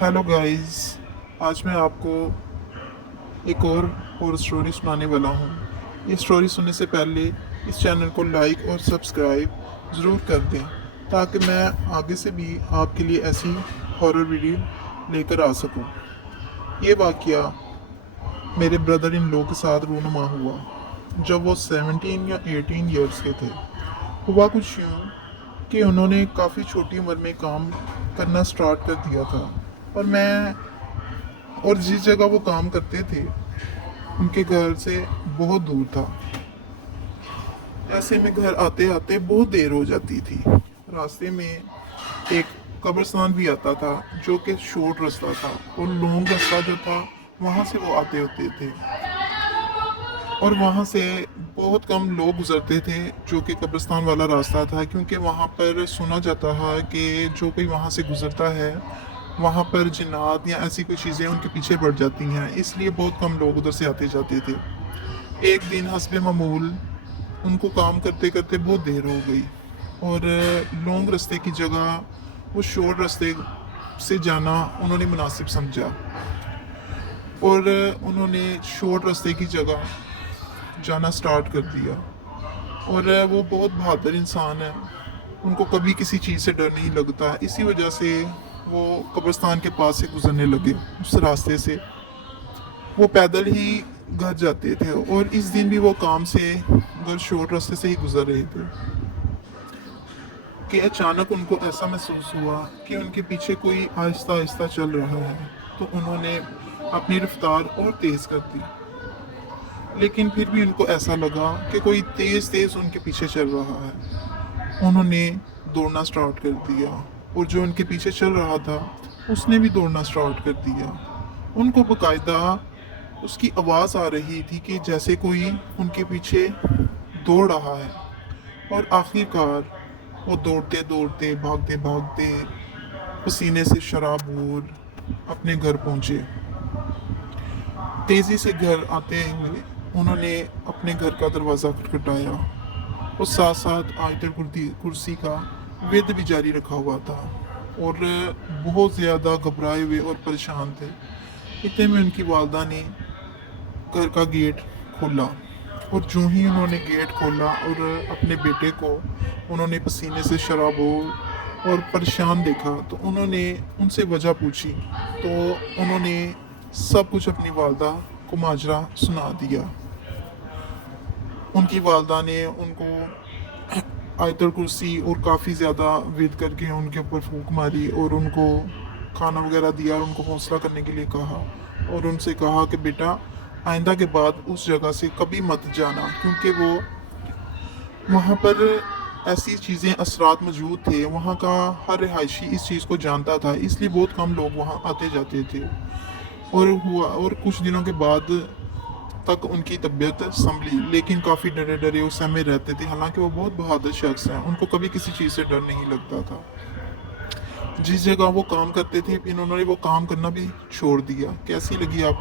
Hello guys. आज मैं आपको एक और स्टोरी सुनाने वाला हूँ। ये स्टोरी सुनने से पहले इस चैनल को लाइक और सब्सक्राइब ज़रूर कर दें, ताकि मैं आगे से भी आपके लिए ऐसी हॉरर वीडियो लेकर आ सकूँ। ये वाकया मेरे ब्रदर इन लॉ के साथ रूनुमा हुआ जब वो 17 या 18 ईयर्स के थे। हुआ कुछ यूँ कि उन्होंने काफ़ी छोटी उम्र में काम करना स्टार्ट कर दिया था, और जिस जगह वो काम करते थे उनके घर से बहुत दूर था। ऐसे में घर आते आते बहुत देर हो जाती थी। रास्ते में एक कब्रिस्तान भी आता था जो कि शॉर्ट रास्ता था, और लॉन्ग रास्ता जो था वहाँ से वो आते होते थे, और वहाँ से बहुत कम लोग गुजरते थे जो कि कब्रिस्तान वाला रास्ता था, क्योंकि वहाँ पर सुना जाता है कि जो कोई वहाँ से गुजरता है वहाँ पर जिन्नात या ऐसी कोई चीज़ें उनके पीछे बढ़ जाती हैं, इसलिए बहुत कम लोग उधर से आते जाते थे। एक दिन हस्बे मामूल उनको काम करते करते बहुत देर हो गई, और लॉन्ग रास्ते की जगह वो शॉर्ट रास्ते से जाना उन्होंने मुनासिब समझा, और उन्होंने शॉर्ट रास्ते की जगह जाना स्टार्ट कर दिया। और वो बहुत बहादुर इंसान है, उनको कभी किसी चीज़ से डर नहीं लगता, इसी वजह से वो कब्रिस्तान के पास से गुजरने लगे। उस रास्ते से वो पैदल ही घर जाते थे, और इस दिन भी वो काम से घर शॉर्ट रास्ते से ही गुजर रहे थे कि अचानक उनको ऐसा महसूस हुआ कि उनके पीछे कोई आहिस्ता आहिस्ता चल रहा है। तो उन्होंने अपनी रफ्तार और तेज़ कर दी, लेकिन फिर भी उनको ऐसा लगा कि कोई तेज़ तेज़ उनके पीछे चल रहा है। उन्होंने दौड़ना स्टार्ट कर दिया, और जो उनके पीछे चल रहा था उसने भी दौड़ना स्टार्ट कर दिया। उनको बाकायदा उसकी आवाज़ आ रही थी कि जैसे कोई उनके पीछे दौड़ रहा है। और आखिरकार वो दौड़ते दौड़ते भागते भागते पसीने से शराबूर अपने घर पहुंचे। तेज़ी से घर आते हुए उन्होंने अपने घर का दरवाज़ा खटखटाया, और साथ साथ आयतल कुर्सी का विद भी जारी रखा हुआ था, और बहुत ज़्यादा घबराए हुए और परेशान थे। इतने में उनकी वालदा ने घर का गेट खोला, और जो ही उन्होंने गेट खोला और अपने बेटे को उन्होंने पसीने से शराबोर और परेशान देखा, तो उन्होंने उनसे वजह पूछी। तो उन्होंने सब कुछ अपनी वालदा को माजरा सुना दिया। उनकी वालदा ने उनको आयतल कुर्सी और काफ़ी ज़्यादा विद करके उनके ऊपर फूंक मारी, और उनको खाना वगैरह दिया, और उनको हौसला करने के लिए कहा, और उनसे कहा कि बेटा आइंदा के बाद उस जगह से कभी मत जाना, क्योंकि वो वहाँ पर ऐसी चीज़ें असरात मौजूद थे। वहाँ का हर रिहायशी इस चीज़ को जानता था, इसलिए बहुत कम लोग वहाँ आते जाते थे। और कुछ दिनों के बाद तक उनकी तबीयत संभली, लेकिन काफ़ी डरे डरे उस समय रहते थे। हालांकि वो बहुत बहादुर शख्स हैं, उनको कभी किसी चीज़ से डर नहीं लगता था। जिस जगह वो काम करते थे फिर उन्होंने वो काम करना भी छोड़ दिया। कैसी लगी आपकी